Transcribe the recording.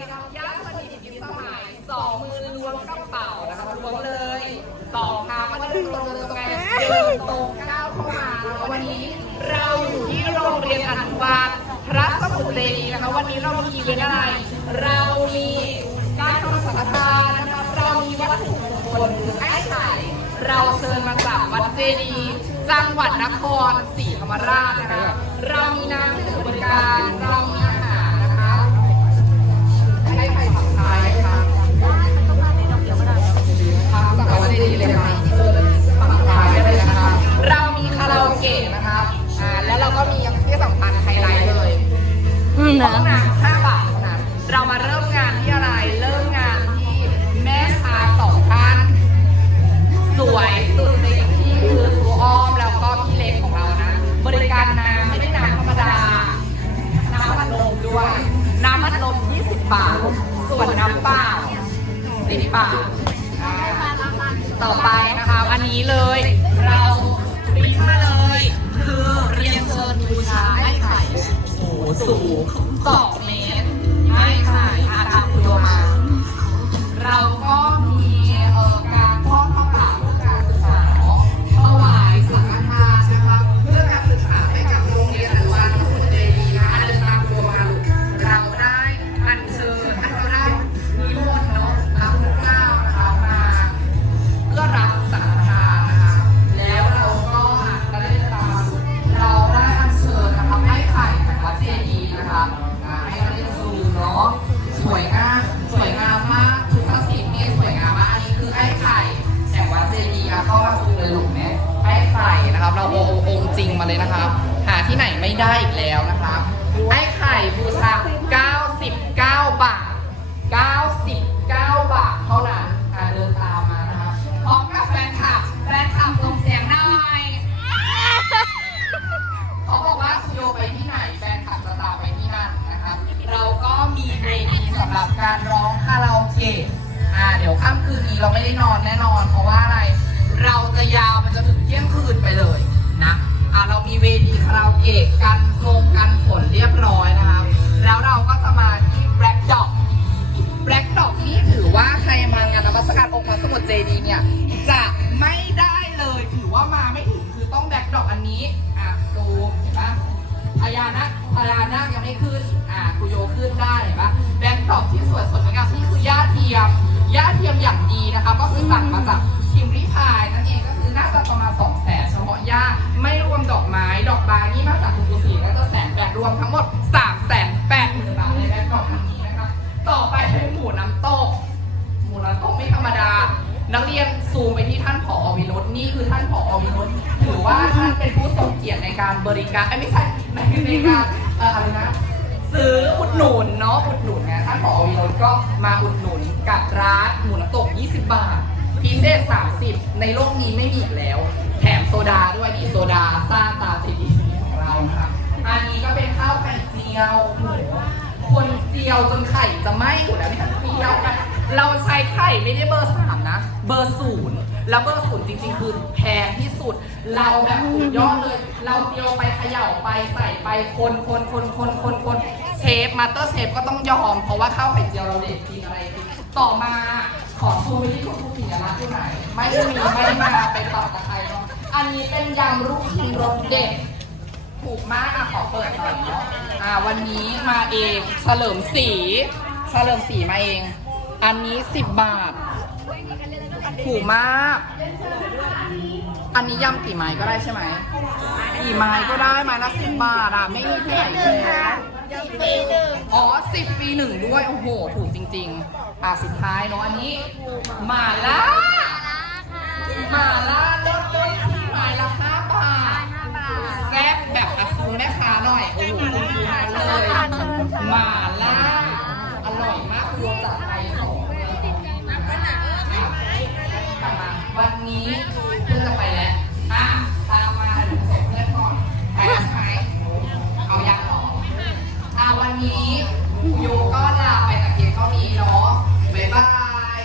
นะครับญาติสนิทมิตรสหายสองมือล้วงกระเป๋านะครับล้วงเลยสองเท้าก็เดินตรงเดินตรงไงเดินตรงก้าวเข้ามานะคะวันนี้เราอยู่ที่โรงเรียนอนุบาลพระสมุทรเจดีย์นะคะวันนี้เรามีอีเวนอะไร เรามีการทำสังฆทานนะครับเรามีวัตถุมงคลคือไอ้ไข่เราเชิญมาจากวัดเจดี จังหวัดนครศรีธรรมราชนะคะเรามีน้ำดื่มบริการ 10บาทอ่าต่อไปนะคะ อันนี้เลย เราปริ้นมาเลย คือเรียงเชิญบูชาไอ้ไข่สูงสองเมตร เลยนะครับ หาที่ไหนไม่ได้อีกแล้วนะครับ ไอ้ไข่บูชา 99 บาท 99 บาท เท่านั้นอะเดินตามมานะครับพร้อมกับแฟนคลับแฟนคลับส่งเสียงหน่อยเขาบอกว่าคุณโยไปที่ไหนแฟนคลับจะตามไปที่นั่นนะครับ เราก็มีเวทีสำหรับการร้องคาราโอเกะอ่าเดี๋ยวค่ำคืนนี้เราไม่ได้นอนแน่นอน เพราะว่าอะไร เราจะยาวมันจะถึงเที่ยงคืนไปเลยนะ อ่าเรามีเวทีคาราโอเกะกันลมกันฝนเรียบร้อยนะครับแล้วเราก็จะมาที่ Black Dog Black Dog นี่ถือว่าใครมางานนมัสการองค์พระสมุทรเจดีย์เนี่ยจะไม่ได้เลยถือว่ามาไม่ถึงคือต้องแบ็คดอกอันนี้อะดูเห็นปะพญานาคพญานาคยังไม่ขึ้นอะคุโยขึ้นได้เห็นปะแบ็คดอกที่สวยสดงามนี่คือย่าเทียมย่าเทียมอย่างดีนะคะก็คือสั่งมาจากคิมริพายนั่นเองก็คือน่าจะประมาณ นหมูน้ำตก หมูน้ำตกไม่ธรรมดา นักเรียนซูมไปที่ท่านผอวิรุธนี่คือท่านผอวิรุธถือว่าท่านเป็นผู้ทรงเกียรติในการบริการเอ้ไม่ใช่ในในการเอ่ออะไรนะซื้ออุดหนุนเนาะอุดหนุนไงท่านผอวิรุธก็มาอุดหนุนกับร้านหมูน้ำตก 20 บาทพิเศษ 30 ในโลกนี้ไม่มีอีกแล้ว แถมโซดาด้วยนี่โซดาซ่าตาเจดีของเรานะครับอันนี้ก็เป็นข้าวไข่เจียวหมู คนเจียวจนไข่จะไหม้อยู่แล้วเนี่ยเจียวกันเราใช้ไข่ไม่ได้เบอร์สามนะ เบอร์ศูนย์แล้วเบอร์ศูนย์จริง ๆ คือแพงที่สุด เราแบบสุดยอดเลย เราเจียวไปเขย่าไปใส่ไปคนคนคนคนคนคนเชฟมาสเตอร์เชฟก็ต้องยอม เพราะว่าข้าวไข่เจียวเราเด็ดจริงอะไรจริงต่อมาขอชูไปที่คุณผู้ผิยรัตน์ที่ไหน ไม่มีไม่มาไปตอบกับใครเนาะอันนี้เป็นยำลูกชิ้นรสเด็ด ถูกมากอะขอเปิดหน่อยเนาะอ่าวันนี้มาเองเฉลิมศรีเฉลิมศรีมาเอง อันนี้ 10 บาท ถูกมาก อันนี้ยำกี่ไม้ก็ได้ใช่ไหมกี่ไม้ก็ได้ไม้ละสิบบาทอะไม่มีที่ไหนเลยอ๋อสิบปีหนึ่งด้วย โอ้โห ถูกจริง ๆ อะสุดท้ายเนาะอันนี้ มาล่ามาล่า วันนี้เพื่อนจะไปแล้วอะตามมาหนูส่งเพื่อนก่อนไปแล้ไหมเอายางหรออะวันนี้ยูก็ลาไปต่เพียงเท่านี้เนาะบ๊ายบาย